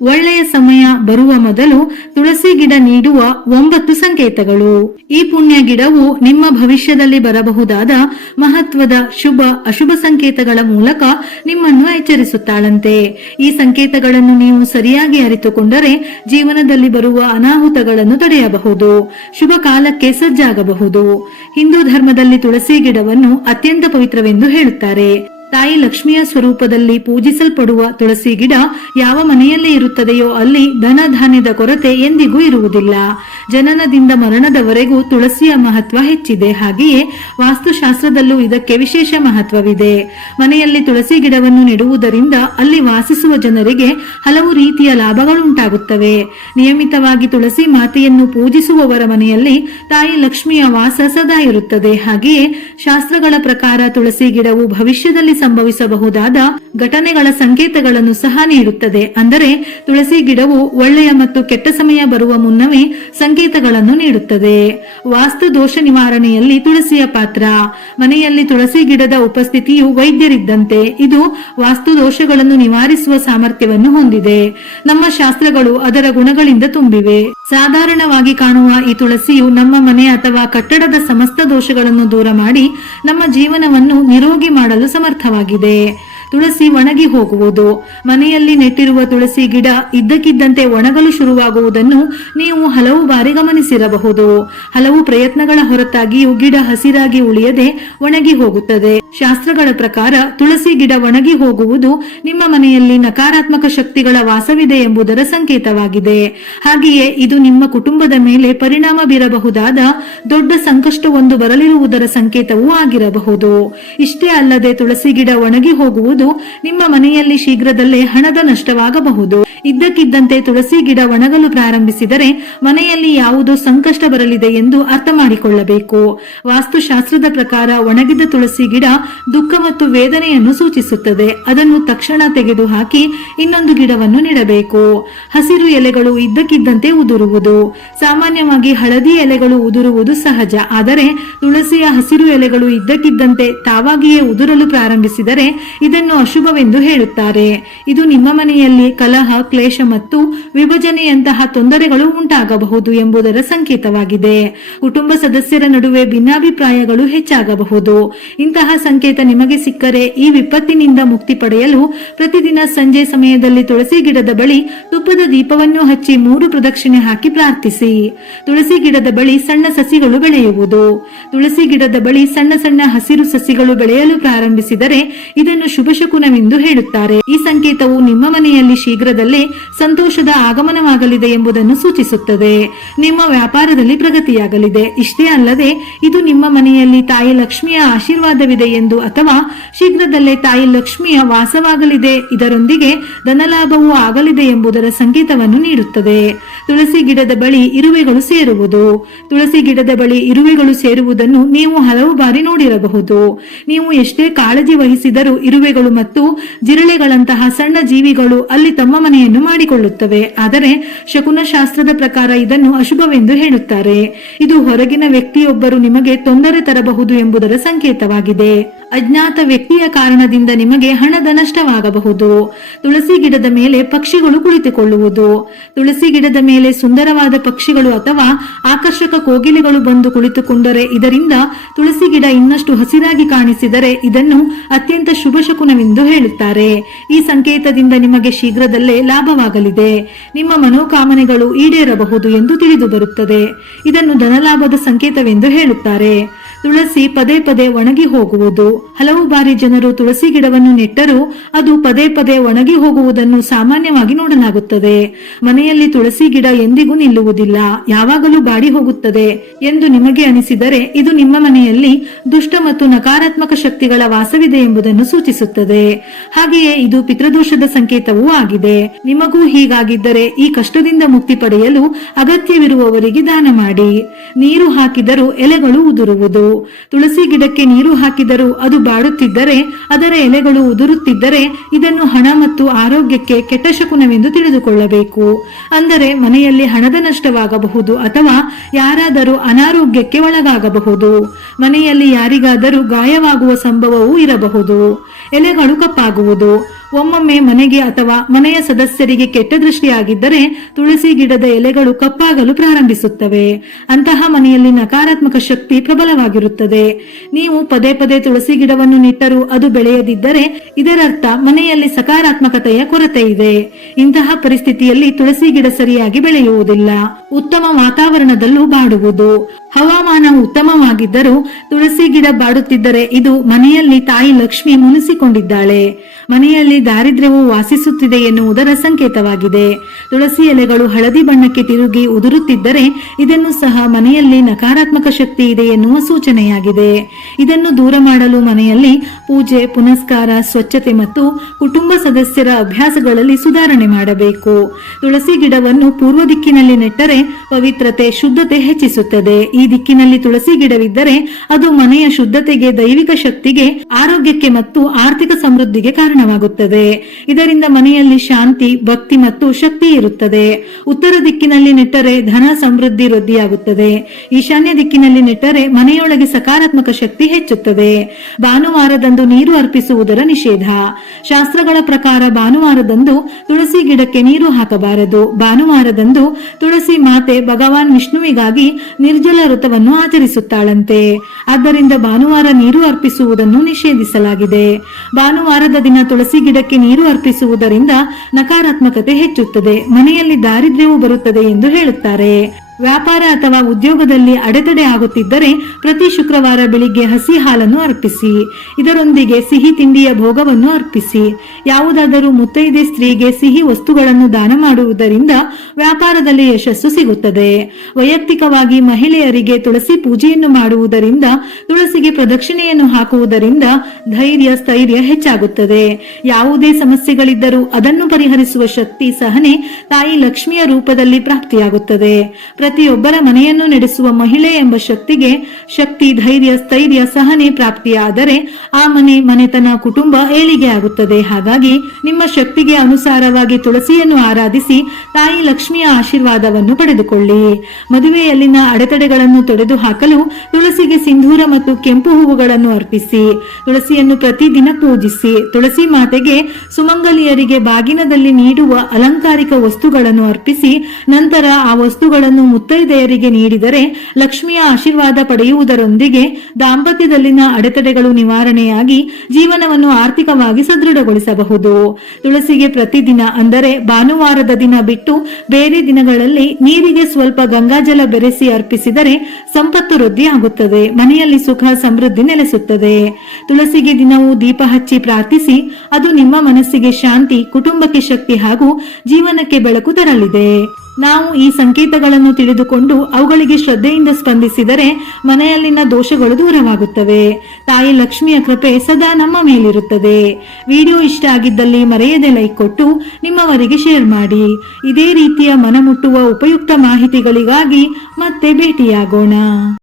ಒಳ್ಳೆಯ ಸಮಯ ಬರುವ ಮೊದಲು ತುಳಸಿ ಗಿಡ ನೀಡುವ 9 ಸಂಕೇತಗಳು. ಈ ಪುಣ್ಯ ಗಿಡವು ನಿಮ್ಮ ಭವಿಷ್ಯದಲ್ಲಿ ಬರಬಹುದಾದ ಮಹತ್ವದ ಶುಭ ಅಶುಭ ಸಂಕೇತಗಳ ಮೂಲಕ ನಿಮ್ಮನ್ನು ಎಚ್ಚರಿಸುತ್ತಾಳಂತೆ. ಈ ಸಂಕೇತಗಳನ್ನು ನೀವು ಸರಿಯಾಗಿ ಅರಿತುಕೊಂಡರೆ ಜೀವನದಲ್ಲಿ ಬರುವ ಅನಾಹುತಗಳನ್ನು ತಡೆಯಬಹುದು, ಶುಭ ಕಾಲಕ್ಕೆ ಸಜ್ಜಾಗಬಹುದು. ಹಿಂದೂ ಧರ್ಮದಲ್ಲಿ ತುಳಸಿ ಗಿಡವನ್ನು ಅತ್ಯಂತ ಪವಿತ್ರವೆಂದು ಹೇಳುತ್ತಾರೆ. ತಾಯಿ ಲಕ್ಷ್ಮಿಯ ಸ್ವರೂಪದಲ್ಲಿ ಪೂಜಿಸಲ್ಪಡುವ ತುಳಸಿ ಗಿಡ ಯಾವ ಮನೆಯಲ್ಲಿ ಇರುತ್ತದೆಯೋ ಅಲ್ಲಿ ಧನ ಧಾನ್ಯದ ಕೊರತೆ ಎಂದಿಗೂ ಇರುವುದಿಲ್ಲ. ಜನನದಿಂದ ಮರಣದವರೆಗೂ ತುಳಸಿಯ ಮಹತ್ವ ಹೆಚ್ಚಿದೆ. ಹಾಗೆಯೇ ವಾಸ್ತುಶಾಸ್ತ್ರದಲ್ಲೂ ಇದಕ್ಕೆ ವಿಶೇಷ ಮಹತ್ವವಿದೆ. ಮನೆಯಲ್ಲಿ ತುಳಸಿ ಗಿಡವನ್ನು ನೆಡುವುದರಿಂದ ಅಲ್ಲಿ ವಾಸಿಸುವ ಜನರಿಗೆ ಹಲವು ರೀತಿಯ ಲಾಭಗಳುಂಟಾಗುತ್ತವೆ. ನಿಯಮಿತವಾಗಿ ತುಳಸಿ ಮಾತೆಯನ್ನು ಪೂಜಿಸುವವರ ಮನೆಯಲ್ಲಿ ತಾಯಿ ಲಕ್ಷ್ಮಿಯ ವಾಸ ಸದಾ ಇರುತ್ತದೆ. ಹಾಗೆಯೇ ಶಾಸ್ತ್ರಗಳ ಪ್ರಕಾರ ತುಳಸಿ ಗಿಡವು ಭವಿಷ್ಯದಲ್ಲಿ ಸಂಭವಿಸಬಹುದಾದ ಘಟನೆಗಳ ಸಂಕೇತಗಳನ್ನು ಸಹ ನೀಡುತ್ತದೆ. ಅಂದರೆ ತುಳಸಿ ಗಿಡವು ಒಳ್ಳೆಯ ಮತ್ತು ಕೆಟ್ಟ ಸಮಯ ಬರುವ ಮುನ್ನವೇ ಸಂಕೇತಗಳನ್ನು ನೀಡುತ್ತದೆ. ವಾಸ್ತು ದೋಷ ನಿವಾರಣೆಯಲ್ಲಿ ತುಳಸಿಯ ಪಾತ್ರ. ಮನೆಯಲ್ಲಿ ತುಳಸಿ ಗಿಡದ ಉಪಸ್ಥಿತಿಯು ವೈದ್ಯರಿದ್ದಂತೆ. ಇದು ವಾಸ್ತು ದೋಷಗಳನ್ನು ನಿವಾರಿಸುವ ಸಾಮರ್ಥ್ಯವನ್ನು ಹೊಂದಿದೆ. ನಮ್ಮ ಶಾಸ್ತ್ರಗಳು ಅದರ ಗುಣಗಳಿಂದ ತುಂಬಿವೆ. ಸಾಧಾರಣವಾಗಿ ಕಾಣುವ ಈ ತುಳಸಿಯು ನಮ್ಮ ಮನೆ ಅಥವಾ ಕಟ್ಟಡದ ಸಮಸ್ತ ದೋಷಗಳನ್ನು ದೂರ ಮಾಡಿ ನಮ್ಮ ಜೀವನವನ್ನು ನಿರೋಗಿ ಮಾಡಲು ಸಮರ್ಥವಾಗಿದೆ. ತುಳಸಿ ಒಣಗಿ ಹೋಗುವುದು. ಮನೆಯಲ್ಲಿ ನೆಟ್ಟಿರುವ ತುಳಸಿ ಗಿಡ ಇದ್ದಕ್ಕಿದ್ದಂತೆ ಒಣಗಲು ಶುರುವಾಗುವುದನ್ನು ನೀವು ಹಲವು ಬಾರಿ ಗಮನಿಸಿರಬಹುದು. ಹಲವು ಪ್ರಯತ್ನಗಳ ಹೊರತಾಗಿಯೂ ಗಿಡ ಹಸಿರಾಗಿ ಉಳಿಯದೆ ಒಣಗಿ ಹೋಗುತ್ತದೆ. ಶಾಸ್ತ್ರಗಳ ಪ್ರಕಾರ ತುಳಸಿ ಗಿಡ ಒಣಗಿ ಹೋಗುವುದು ನಿಮ್ಮ ಮನೆಯಲ್ಲಿ ನಕಾರಾತ್ಮಕ ಶಕ್ತಿಗಳ ವಾಸವಿದೆ ಎಂಬುದರ ಸಂಕೇತವಾಗಿದೆ. ಹಾಗೆಯೇ ಇದು ನಿಮ್ಮ ಕುಟುಂಬದ ಮೇಲೆ ಪರಿಣಾಮ ಬೀರಬಹುದಾದ ದೊಡ್ಡ ಸಂಕಷ್ಟವೊಂದು ಬರಲಿರುವುದರ ಸಂಕೇತವೂ ಆಗಿರಬಹುದು. ಇಷ್ಟೇ ಅಲ್ಲದೆ ತುಳಸಿ ಗಿಡ ಒಣಗಿ ಹೋಗುವುದು ನಿಮ್ಮ ಮನೆಯಲ್ಲಿ ಶೀಘ್ರದಲ್ಲೇ ಹಣದ ನಷ್ಟವಾಗಬಹುದು. ಇದ್ದಕ್ಕಿದ್ದಂತೆ ತುಳಸಿ ಗಿಡ ಒಣಗಲು ಪ್ರಾರಂಭಿಸಿದರೆ ಮನೆಯಲ್ಲಿ ಯಾವುದೋ ಸಂಕಷ್ಟ ಬರಲಿದೆ ಎಂದು ಅರ್ಥ ಮಾಡಿಕೊಳ್ಳಬೇಕು. ವಾಸ್ತುಶಾಸ್ತ್ರದ ಪ್ರಕಾರ ಒಣಗಿದ ತುಳಸಿ ಗಿಡ ದುಃಖ ಮತ್ತು ವೇದನೆಯನ್ನು ಸೂಚಿಸುತ್ತದೆ. ಅದನ್ನು ತಕ್ಷಣ ತೆಗೆದುಹಾಕಿ ಇನ್ನೊಂದು ಗಿಡವನ್ನು ನೆಡಬೇಕು. ಹಸಿರು ಎಲೆಗಳು ಇದ್ದಕ್ಕಿದ್ದಂತೆ ಉದುರುವುದು. ಸಾಮಾನ್ಯವಾಗಿ ಹಳದಿ ಎಲೆಗಳು ಉದುರುವುದು ಸಹಜ. ಆದರೆ ತುಳಸಿಯ ಹಸಿರು ಎಲೆಗಳು ಇದ್ದಕ್ಕಿದ್ದಂತೆ ತಾವಾಗಿಯೇ ಉದುರಲು ಪ್ರಾರಂಭಿಸಿದರೆ ಇದನ್ನು ಅಶುಭವೆಂದು ಹೇಳುತ್ತಾರೆ. ಇದು ನಿಮ್ಮ ಮನೆಯಲ್ಲಿ ಕಲಹ, ಕ್ಲೇಶ ಮತ್ತು ವಿಭಜನೆಯಂತಹ ತೊಂದರೆಗಳು ಉಂಟಾಗಬಹುದು ಎಂಬುದರ ಸಂಕೇತವಾಗಿದೆ. ಕುಟುಂಬ ಸದಸ್ಯರ ನಡುವೆ ಭಿನ್ನಾಭಿಪ್ರಾಯಗಳು ಹೆಚ್ಚಾಗಬಹುದು. ಇಂತಹ ಸಂಕೇತ ನಿಮಗೆ ಸಿಕ್ಕರೆ ಈ ವಿಪತ್ತಿನಿಂದ ಮುಕ್ತಿ ಪಡೆಯಲು ಪ್ರತಿದಿನ ಸಂಜೆ ಸಮಯದಲ್ಲಿ ತುಳಸಿ ಗಿಡದ ಬಳಿ ತುಪ್ಪದ ದೀಪವನ್ನು ಹಚ್ಚಿ 3 ಪ್ರದಕ್ಷಿಣೆ ಹಾಕಿ ಪ್ರಾರ್ಥಿಸಿ. ತುಳಸಿ ಗಿಡದ ಬಳಿ ಸಣ್ಣ ಸಸಿಗಳು ಬೆಳೆಯುವುದು. ತುಳಸಿ ಗಿಡದ ಬಳಿ ಸಣ್ಣ ಸಣ್ಣ ಹಸಿರು ಸಸಿಗಳು ಬೆಳೆಯಲು ಪ್ರಾರಂಭಿಸಿದರೆ ಇದನ್ನು ಶುಭ ಶಕುನವೆಂದು ಹೇಳುತ್ತಾರೆ. ಈ ಸಂಕೇತವು ನಿಮ್ಮ ಮನೆಯಲ್ಲಿ ಶೀಘ್ರದಲ್ಲೇ ಸಂತೋಷದ ಆಗಮನವಾಗಲಿದೆ ಎಂಬುದನ್ನು ಸೂಚಿಸುತ್ತದೆ. ನಿಮ್ಮ ವ್ಯಾಪಾರದಲ್ಲಿ ಪ್ರಗತಿಯಾಗಲಿದೆ. ಇಷ್ಟೇ ಅಲ್ಲದೆ ಇದು ನಿಮ್ಮ ಮನೆಯಲ್ಲಿ ತಾಯಿ ಲಕ್ಷ್ಮಿಯ ಆಶೀರ್ವಾದವಿದೆ ಎಂದು ಅಥವಾ ಶೀಘ್ರದಲ್ಲೇ ತಾಯಿ ಲಕ್ಷ್ಮಿಯ ವಾಸವಾಗಲಿದೆ, ಇದರೊಂದಿಗೆ ಧನಲಾಭವೂ ಆಗಲಿದೆ ಎಂಬುದರ ಸಂಕೇತವನ್ನು ನೀಡುತ್ತದೆ. ತುಳಸಿ ಗಿಡದ ಬಳಿ ಇರುವೆಗಳು ಸೇರುವುದು. ತುಳಸಿ ಗಿಡದ ಬಳಿ ಇರುವೆಗಳು ಸೇರುವುದನ್ನು ನೀವು ಹಲವು ಬಾರಿ ನೋಡಿರಬಹುದು. ನೀವು ಎಷ್ಟೇ ಕಾಳಜಿ ವಹಿಸಿದರೂ ಇರುವೆಗಳು ಮತ್ತು ಜಿರಳೆಗಳಂತಹ ಸಣ್ಣ ಜೀವಿಗಳು ಅಲ್ಲಿ ತಮ್ಮ ಮನೆಯನ್ನು ಮಾಡಿಕೊಳ್ಳುತ್ತವೆ. ಆದರೆ ಶಕುನ ಶಾಸ್ತ್ರದ ಪ್ರಕಾರ ಇದನ್ನು ಅಶುಭವೆಂದು ಹೇಳುತ್ತಾರೆ. ಇದು ಹೊರಗಿನ ವ್ಯಕ್ತಿಯೊಬ್ಬರು ನಿಮಗೆ ತೊಂದರೆ ತರಬಹುದು ಎಂಬುದರ ಸಂಕೇತವಾಗಿದೆ. ಅಜ್ಞಾತ ವ್ಯಕ್ತಿಯ ಕಾರಣದಿಂದ ನಿಮಗೆ ಹಣದ ನಷ್ಟವಾಗಬಹುದು. ತುಳಸಿ ಗಿಡದ ಮೇಲೆ ಪಕ್ಷಿಗಳು ಕುಳಿತುಕೊಳ್ಳುವುದು. ತುಳಸಿ ಗಿಡದ ಮೇಲೆ ಸುಂದರವಾದ ಪಕ್ಷಿಗಳು ಅಥವಾ ಆಕರ್ಷಕ ಕೋಗಿಲೆಗಳು ಬಂದು ಕುಳಿತುಕೊಂಡರೆ ಇದರಿಂದ ತುಳಸಿ ಗಿಡ ಇನ್ನಷ್ಟು ಹಸಿರಾಗಿ ಕಾಣಿಸಿದರೆ ಇದನ್ನು ಅತ್ಯಂತ ಶುಭ ಶಕುನವೆಂದು ಹೇಳುತ್ತಾರೆ. ಈ ಸಂಕೇತದಿಂದ ನಿಮಗೆ ಶೀಘ್ರದಲ್ಲೇ ಲಾಭವಾಗಲಿದೆ. ನಿಮ್ಮ ಮನೋಕಾಮನೆಗಳು ಈಡೇರಬಹುದು ಎಂದು ತಿಳಿದು ಬರುತ್ತದೆ. ಇದನ್ನು ಧನಲಾಭದ ಸಂಕೇತವೆಂದು ಹೇಳುತ್ತಾರೆ. ತುಳಸಿ ಪದೇ ಪದೇ ಒಣಗಿ ಹೋಗುವುದು. ಹಲವು ಬಾರಿ ಜನರು ತುಳಸಿ ಗಿಡವನ್ನು ನೆಟ್ಟರೂ ಅದು ಪದೇ ಪದೇ ಒಣಗಿ ಹೋಗುವುದನ್ನು ಸಾಮಾನ್ಯವಾಗಿ ನೋಡಲಾಗುತ್ತದೆ. ಮನೆಯಲ್ಲಿ ತುಳಸಿ ಗಿಡ ಎಂದಿಗೂ ನಿಲ್ಲುವುದಿಲ್ಲ, ಯಾವಾಗಲೂ ಬಾಡಿ ಹೋಗುತ್ತದೆ ಎಂದು ನಿಮಗೆ ಅನಿಸಿದರೆ ಇದು ನಿಮ್ಮ ಮನೆಯಲ್ಲಿ ದುಷ್ಟ ಮತ್ತು ನಕಾರಾತ್ಮಕ ಶಕ್ತಿಗಳ ವಾಸವಿದೆ ಎಂಬುದನ್ನು ಸೂಚಿಸುತ್ತದೆ. ಹಾಗೆಯೇ ಇದು ಪಿತೃದೋಷದ ಸಂಕೇತವೂ ಆಗಿದೆ. ನಿಮಗೂ ಹೀಗಾಗಿದ್ದರೆ ಈ ಕಷ್ಟದಿಂದ ಮುಕ್ತಿ ಪಡೆಯಲು ಅಗತ್ಯವಿರುವವರಿಗೆ ದಾನ ಮಾಡಿ. ನೀರು ಹಾಕಿದರೂ ಎಲೆಗಳು ಉದುರುವುದು. ತುಳಸಿ ಗಿಡಕ್ಕೆ ನೀರು ಹಾಕಿದರೂ ಅದು ಬಾಡುತ್ತಿದ್ದರೆ, ಅದರ ಎಲೆಗಳು ಉದುರುತ್ತಿದ್ದರೆ ಇದನ್ನು ಹಣ ಮತ್ತು ಆರೋಗ್ಯಕ್ಕೆ ಕೆಟ್ಟ ಶಕುನವೆಂದು ತಿಳಿದುಕೊಳ್ಳಬೇಕು. ಅಂದರೆ ಮನೆಯಲ್ಲಿ ಹಣದ ನಷ್ಟವಾಗಬಹುದು ಅಥವಾ ಯಾರಾದರೂ ಅನಾರೋಗ್ಯಕ್ಕೆ ಒಳಗಾಗಬಹುದು. ಮನೆಯಲ್ಲಿ ಯಾರಿಗಾದರೂ ಗಾಯವಾಗುವ ಸಂಭವವೂ ಇರಬಹುದು. ಎಲೆಗಳು ಕಪ್ಪಾಗುವುದು. ಒಮ್ಮೊಮ್ಮೆ ಮನೆಗೆ ಅಥವಾ ಮನೆಯ ಸದಸ್ಯರಿಗೆ ಕೆಟ್ಟ ದೃಷ್ಟಿಯಾಗಿದ್ದರೆ ತುಳಸಿ ಗಿಡದ ಎಲೆಗಳು ಕಪ್ಪಾಗಲು ಪ್ರಾರಂಭಿಸುತ್ತವೆ. ಅಂತಹ ಮನೆಯಲ್ಲಿ ನಕಾರಾತ್ಮಕ ಶಕ್ತಿ ಪ್ರಬಲವಾಗಿರುತ್ತದೆ. ನೀವು ಪದೇ ಪದೇ ತುಳಸಿ ಗಿಡವನ್ನು ನೆಟ್ಟರೂ ಅದು ಬೆಳೆಯದಿದ್ದರೆ ಇದರರ್ಥ ಮನೆಯಲ್ಲಿ ಸಕಾರಾತ್ಮಕತೆಯ ಕೊರತೆ ಇದೆ. ಇಂತಹ ಪರಿಸ್ಥಿತಿಯಲ್ಲಿ ತುಳಸಿ ಗಿಡ ಸರಿಯಾಗಿ ಬೆಳೆಯುವುದಿಲ್ಲ. ಉತ್ತಮ ವಾತಾವರಣದಲ್ಲೂ ಬಾಡುವುದು. ಹವಾಮಾನ ಉತ್ತಮವಾಗಿದ್ದರೂ ತುಳಸಿ ಗಿಡ ಬಾಡುತ್ತಿದ್ದರೆ ಇದು ಮನೆಯಲ್ಲಿ ತಾಯಿ ಲಕ್ಷ್ಮಿ ಮುನಿಸಿಕೊಂಡಿದ್ದಾಳೆ, ಮನೆಯಲ್ಲಿ ದಾರಿದ್ರ್ಯವು ವಾಸಿಸುತ್ತಿದೆ ಎನ್ನುವುದರ ಸಂಕೇತವಾಗಿದೆ. ತುಳಸಿ ಎಲೆಗಳು ಹಳದಿ ಬಣ್ಣಕ್ಕೆ ತಿರುಗಿ ಉದುರುತ್ತಿದ್ದರೆ ಇದನ್ನು ಸಹ ಮನೆಯಲ್ಲಿ ನಕಾರಾತ್ಮಕ ಶಕ್ತಿ ಇದೆ ಎನ್ನುವ ಸೂಚನೆಯಾಗಿದೆ. ಇದನ್ನು ದೂರ ಮಾಡಲು ಮನೆಯಲ್ಲಿ ಪೂಜೆ, ಪುನಸ್ಕಾರ, ಸ್ವಚ್ಛತೆ ಮತ್ತು ಕುಟುಂಬ ಸದಸ್ಯರ ಅಭ್ಯಾಸಗಳಲ್ಲಿ ಸುಧಾರಣೆ ಮಾಡಬೇಕು. ತುಳಸಿ ಗಿಡವನ್ನು ಪೂರ್ವ ದಿಕ್ಕಿನಲ್ಲಿ ನೆಟ್ಟರೆ ಪವಿತ್ರತೆ, ಶುದ್ಧತೆ ಹೆಚ್ಚಿಸುತ್ತದೆ. ಈ ದಿಕ್ಕಿನಲ್ಲಿ ತುಳಸಿ ಗಿಡವಿದ್ದರೆ ಅದು ಮನೆಯ ಶುದ್ಧತೆಗೆ, ದೈವಿಕ ಶಕ್ತಿಗೆ, ಆರೋಗ್ಯಕ್ಕೆ ಮತ್ತು ಆರ್ಥಿಕ ಸಮೃದ್ಧಿಗೆ ಕಾರಣವಾಗುತ್ತದೆ. ಇದರಿಂದ ಮನೆಯಲ್ಲಿ ಶಾಂತಿ, ಭಕ್ತಿ ಮತ್ತು ಶಕ್ತಿ ಇರುತ್ತದೆ. ಉತ್ತರ ದಿಕ್ಕಿನಲ್ಲಿ ನೆಟ್ಟರೆ ಧನ ಸಮೃದ್ಧಿ ವೃದ್ಧಿಯಾಗುತ್ತದೆ. ಈಶಾನ್ಯ ದಿಕ್ಕಿನಲ್ಲಿ ನೆಟ್ಟರೆ ಮನೆಯೊಳಗೆ ಸಕಾರಾತ್ಮಕ ಶಕ್ತಿ ಹೆಚ್ಚುತ್ತದೆ. ಭಾನುವಾರದಂದು ನೀರು ಅರ್ಪಿಸುವುದರ ನಿಷೇಧ. ಶಾಸ್ತ್ರಗಳ ಪ್ರಕಾರ ಭಾನುವಾರದಂದು ತುಳಸಿ ಗಿಡಕ್ಕೆ ನೀರು ಹಾಕಬಾರದು. ಭಾನುವಾರದಂದು ತುಳಸಿ ಮಾತೆ ಭಗವಾನ್ ವಿಷ್ಣುವಿಗಾಗಿ ನಿರ್ಜಲ ವ್ರತವನ್ನು ಆಚರಿಸುತ್ತಾಳಂತೆ. ಆದ್ದರಿಂದ ಭಾನುವಾರ ನೀರು ಅರ್ಪಿಸುವುದನ್ನು ನಿಷೇಧಿಸಲಾಗಿದೆ. ಭಾನುವಾರದ ದಿನ ತುಳಸಿ ಗಿಡಕ್ಕೆ ನೀರು ಅರ್ಪಿಸುವುದರಿಂದ ನಕಾರಾತ್ಮಕತೆ ಹೆಚ್ಚುತ್ತದೆ, ಮನೆಯಲ್ಲಿ ದಾರಿದ್ರ್ಯವು ಬರುತ್ತದೆ ಎಂದು ಹೇಳುತ್ತಾರೆ. ವ್ಯಾಪಾರ ಅಥವಾ ಉದ್ಯೋಗದಲ್ಲಿ ಅಡೆತಡೆ ಆಗುತ್ತಿದ್ದರೆ ಪ್ರತಿ ಶುಕ್ರವಾರ ಬೆಳಿಗ್ಗೆ ಹಸಿ ಹಾಲನ್ನು ಅರ್ಪಿಸಿ. ಇದರೊಂದಿಗೆ ಸಿಹಿ ತಿಂಡಿಯ ಭೋಗವನ್ನು ಅರ್ಪಿಸಿ. ಯಾವುದಾದರೂ ಮುತ್ತೈದೆ ಸ್ತ್ರೀಗೆ ಸಿಹಿ ವಸ್ತುಗಳನ್ನು ದಾನ ಮಾಡುವುದರಿಂದ ವ್ಯಾಪಾರದಲ್ಲಿ ಯಶಸ್ಸು ಸಿಗುತ್ತದೆ. ವೈಯಕ್ತಿಕವಾಗಿ ಮಹಿಳೆಯರಿಗೆ ತುಳಸಿ ಪೂಜೆಯನ್ನು ಮಾಡುವುದರಿಂದ, ತುಳಸಿಗೆ ಪ್ರದಕ್ಷಿಣೆಯನ್ನು ಹಾಕುವುದರಿಂದ ಧೈರ್ಯ, ಸ್ಥೈರ್ಯ ಹೆಚ್ಚಾಗುತ್ತದೆ. ಯಾವುದೇ ಸಮಸ್ಯೆಗಳಿದ್ದರೂ ಅದನ್ನು ಪರಿಹರಿಸುವ ಶಕ್ತಿ, ಸಹನೆ ತಾಯಿ ಲಕ್ಷ್ಮಿಯ ರೂಪದಲ್ಲಿ ಪ್ರಾಪ್ತಿಯಾಗುತ್ತದೆ. ಪ್ರತಿಯೊಬ್ಬರ ಮನೆಯನ್ನು ನಡೆಸುವ ಮಹಿಳೆ ಎಂಬ ಶಕ್ತಿ, ಧೈರ್ಯ, ಸ್ಥೈರ್ಯ, ಸಹನೆ ಪ್ರಾಪ್ತಿಯಾದರೆ ಆ ಮನೆತನ, ಕುಟುಂಬ ಏಳಿಗೆ ಆಗುತ್ತದೆ. ಹಾಗಾಗಿ ನಿಮ್ಮ ಶಕ್ತಿಗೆ ಅನುಸಾರವಾಗಿ ತುಳಸಿಯನ್ನು ಆರಾಧಿಸಿ ತಾಯಿ ಲಕ್ಷ್ಮಿಯ ಆಶೀರ್ವಾದವನ್ನು ಪಡೆದುಕೊಳ್ಳಿ. ಮದುವೆಯಲ್ಲಿನ ಅಡೆತಡೆಗಳನ್ನು ತೊಡೆದು ಹಾಕಲು ತುಳಸಿಗೆ ಸಿಂಧೂರ ಮತ್ತು ಕೆಂಪು ಹೂವುಗಳನ್ನು ಅರ್ಪಿಸಿ. ತುಳಸಿಯನ್ನು ಪ್ರತಿದಿನ ಪೂಜಿಸಿ. ತುಳಸಿ ಮಾತೆಗೆ ಸುಮಂಗಲಿಯರಿಗೆ ಬಾಗಿನದಲ್ಲಿ ನೀಡುವ ಅಲಂಕಾರಿಕ ವಸ್ತುಗಳನ್ನು ಅರ್ಪಿಸಿ ನಂತರ ಆ ವಸ್ತುಗಳನ್ನು ಮುತ್ತೈದೆಯರಿಗೆ ನೀಡಿದರೆ ಲಕ್ಷ್ಮಿಯ ಆಶೀರ್ವಾದ ಪಡೆಯುವುದರೊಂದಿಗೆ ದಾಂಪತ್ಯದಲ್ಲಿನ ಅಡೆತಡೆಗಳು ನಿವಾರಣೆಯಾಗಿ ಜೀವನವನ್ನು ಆರ್ಥಿಕವಾಗಿ ಸದೃಢಗೊಳಿಸಬಹುದು. ತುಳಸಿಗೆ ಪ್ರತಿದಿನ, ಅಂದರೆ ಭಾನುವಾರದ ದಿನ ಬಿಟ್ಟು ಬೇರೆ ದಿನಗಳಲ್ಲಿ ನೀರಿಗೆ ಸ್ವಲ್ಪ ಗಂಗಾಜಲ ಬೆರೆಸಿ ಅರ್ಪಿಸಿದರೆ ಸಂಪತ್ತು ವೃದ್ಧಿಯಾಗುತ್ತದೆ, ಮನೆಯಲ್ಲಿ ಸುಖ ಸಮೃದ್ಧಿ ನೆಲೆಸುತ್ತದೆ. ತುಳಸಿಗೆ ದಿನವೂ ದೀಪ ಹಚ್ಚಿ ಪ್ರಾರ್ಥಿಸಿ. ಅದು ನಿಮ್ಮ ಮನಸ್ಸಿಗೆ ಶಾಂತಿ, ಕುಟುಂಬಕ್ಕೆ ಶಕ್ತಿ ಹಾಗೂ ಜೀವನಕ್ಕೆ ಬೆಳಕು ತರಲಿದೆ. ನಾವು ಈ ಸಂಕೇತಗಳನ್ನು ತಿಳಿದುಕೊಂಡು ಅವುಗಳಿಗೆ ಶ್ರದ್ಧೆಯಿಂದ ಸ್ಪಂದಿಸಿದರೆ ಮನೆಯಲ್ಲಿನ ದೋಷಗಳು ದೂರವಾಗುತ್ತವೆ. ತಾಯಿ ಲಕ್ಷ್ಮಿಯ ಕೃಪೆ ಸದಾ ನಮ್ಮ ಮೇಲಿರುತ್ತದೆ. ವಿಡಿಯೋ ಇಷ್ಟ ಆಗಿದ್ದಲ್ಲಿ ಮರೆಯದೆ ಲೈಕ್ ಕೊಟ್ಟು ನಿಮ್ಮವರಿಗೆ ಶೇರ್ ಮಾಡಿ. ಇದೇ ರೀತಿಯ ಮನಮುಟ್ಟುವ ಉಪಯುಕ್ತ ಮಾಹಿತಿಗಳಿಗಾಗಿ ಮತ್ತೆ ಭೇಟಿಯಾಗೋಣ.